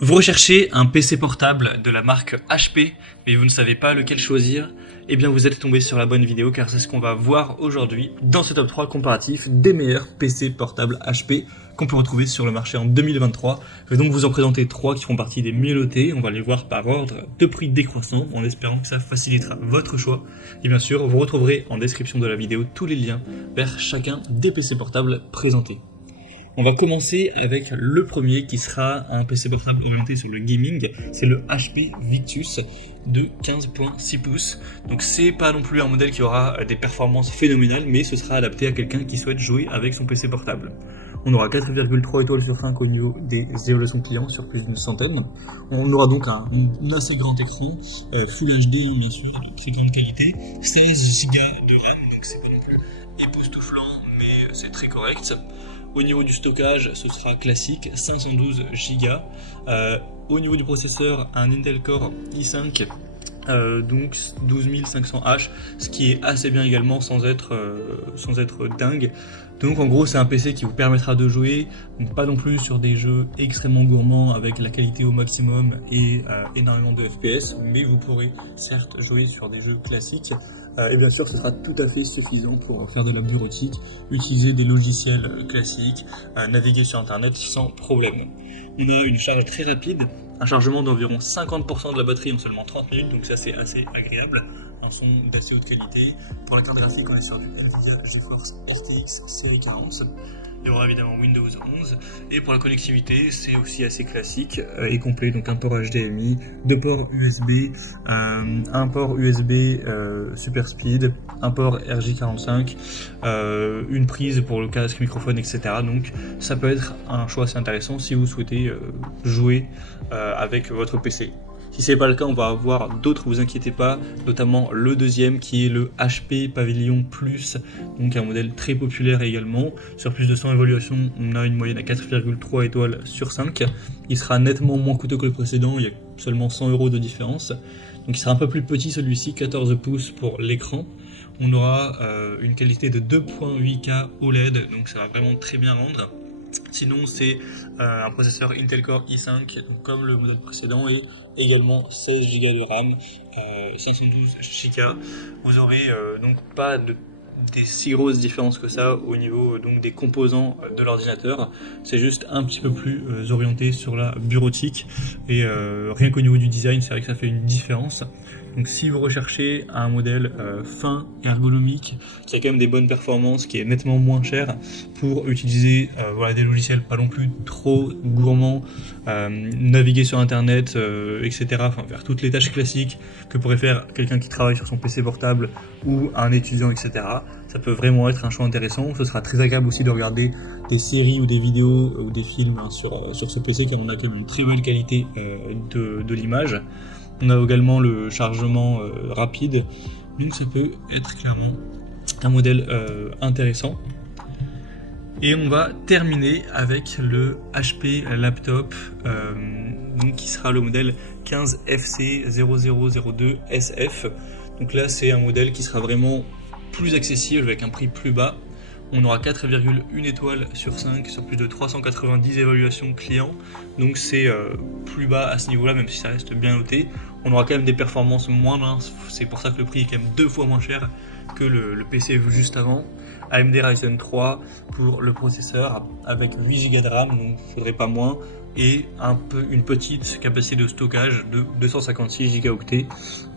Vous recherchez un PC portable de la marque HP, mais vous ne savez pas lequel choisir? Eh bien vous êtes tombé sur la bonne vidéo car c'est ce qu'on va voir aujourd'hui dans ce top 3 comparatif des meilleurs PC portables HP qu'on peut retrouver sur le marché en 2023. Je vais donc vous en présenter 3 qui font partie des mieux notés. On va les voir par ordre de prix décroissant en espérant que ça facilitera votre choix. Et bien sûr, vous retrouverez en description de la vidéo tous les liens vers chacun des PC portables présentés. On va commencer avec le premier qui sera un PC portable orienté sur le gaming, c'est le HP Victus de 15.6 pouces. Donc c'est pas non plus un modèle qui aura des performances phénoménales, mais ce sera adapté à quelqu'un qui souhaite jouer avec son PC portable. On aura 4,3 étoiles sur 5 au niveau des évaluations clients sur plus d'une centaine. On aura donc un assez grand écran, Full HD bien sûr, de très grande qualité, 16 Go de RAM, donc c'est pas non plus époustouflant, mais c'est très correct. Au niveau du stockage, ce sera classique, 512 Go. Au niveau du processeur, un Intel Core i5, donc 12500H, ce qui est assez bien également sans être dingue. Donc en gros c'est un PC qui vous permettra de jouer, donc pas non plus sur des jeux extrêmement gourmands avec la qualité au maximum et énormément de FPS, mais vous pourrez certes jouer sur des jeux classiques. Et bien sûr ce sera tout à fait suffisant pour faire de la bureautique, utiliser des logiciels classiques, naviguer sur internet sans problème. On a une charge très rapide, un chargement d'environ 50% de la batterie en seulement 30 minutes, donc ça c'est assez agréable. Un son d'assez haute qualité. Pour la carte graphique, on est sur du Nvidia GeForce RTX série 40. Il y aura évidemment Windows 11. Et pour la connectivité, c'est aussi assez classique et complet. Donc un port HDMI, 2 ports USB, un port USB Super Speed, un port RJ45, une prise pour le casque, microphone, etc. Donc ça peut être un choix assez intéressant si vous souhaitez jouer avec votre PC. Si c'est pas le cas, on va avoir d'autres, vous inquiétez pas, notamment le deuxième qui est le HP Pavilion Plus, donc un modèle très populaire également. Sur plus de 100 évaluations, on a une moyenne à 4,3 étoiles sur 5. Il sera nettement moins coûteux que le précédent, il y a seulement 100 € de différence. Donc il sera un peu plus petit celui-ci, 14 pouces pour l'écran. On aura une qualité de 2.8K OLED, donc ça va vraiment très bien rendre. Sinon c'est un processeur Intel Core i5 donc comme le modèle précédent et également 16 Go de RAM, 512 Go. Vous aurez donc pas des si grosses différences que ça au niveau donc des composants de l'ordinateur. C'est juste un petit peu plus orienté sur la bureautique et rien qu'au niveau du design c'est vrai que ça fait une différence. Donc si vous recherchez un modèle fin, ergonomique, qui a quand même des bonnes performances, qui est nettement moins cher pour utiliser des logiciels pas non plus trop gourmands, naviguer sur internet, etc. Enfin faire toutes les tâches classiques que pourrait faire quelqu'un qui travaille sur son PC portable ou un étudiant, etc. Ça peut vraiment être un choix intéressant. Ce sera très agréable aussi de regarder des séries ou des vidéos ou des films sur ce PC car on a quand même une très bonne qualité de l'image. On a également le chargement rapide, donc ça peut être clairement un modèle intéressant. Et on va terminer avec le HP Laptop, donc qui sera le modèle 15FC0002SF. Donc là c'est un modèle qui sera vraiment plus accessible avec un prix plus bas. On aura 4,1 étoiles sur 5 sur plus de 390 évaluations clients, donc c'est plus bas à ce niveau-là, même si ça reste bien noté. On aura quand même des performances moindres, c'est pour ça que le prix est quand même 2 fois moins cher que le PC vu juste avant. AMD Ryzen 3 pour le processeur avec 8 Go de RAM, donc il ne faudrait pas moins, et une petite capacité de stockage de 256 Go.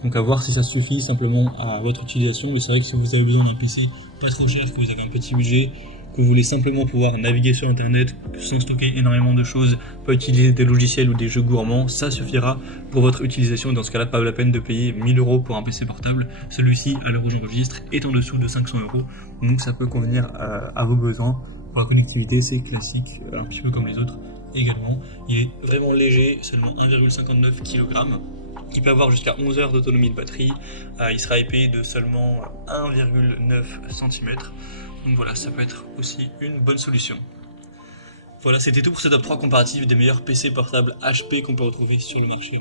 Donc à voir si ça suffit simplement à votre utilisation, mais c'est vrai que si vous avez besoin d'un PC pas trop cher, que vous avez un petit budget, que vous voulez simplement pouvoir naviguer sur internet sans stocker énormément de choses, pas utiliser des logiciels ou des jeux gourmands, ça suffira pour votre utilisation. Dans ce cas-là, pas la peine de payer 1000 € pour un PC portable. Celui-ci, à l'heure où j'enregistre, est en dessous de 500 €, donc ça peut convenir à vos besoins. Pour la connectivité, c'est classique, un petit peu comme les autres également. Il est vraiment léger, seulement 1,59 kg. Il peut avoir jusqu'à 11 heures d'autonomie de batterie. Il sera épais de seulement 1,9 cm. Donc voilà, ça peut être aussi une bonne solution. Voilà, c'était tout pour ce top 3 comparatif des meilleurs PC portables HP qu'on peut retrouver sur le marché.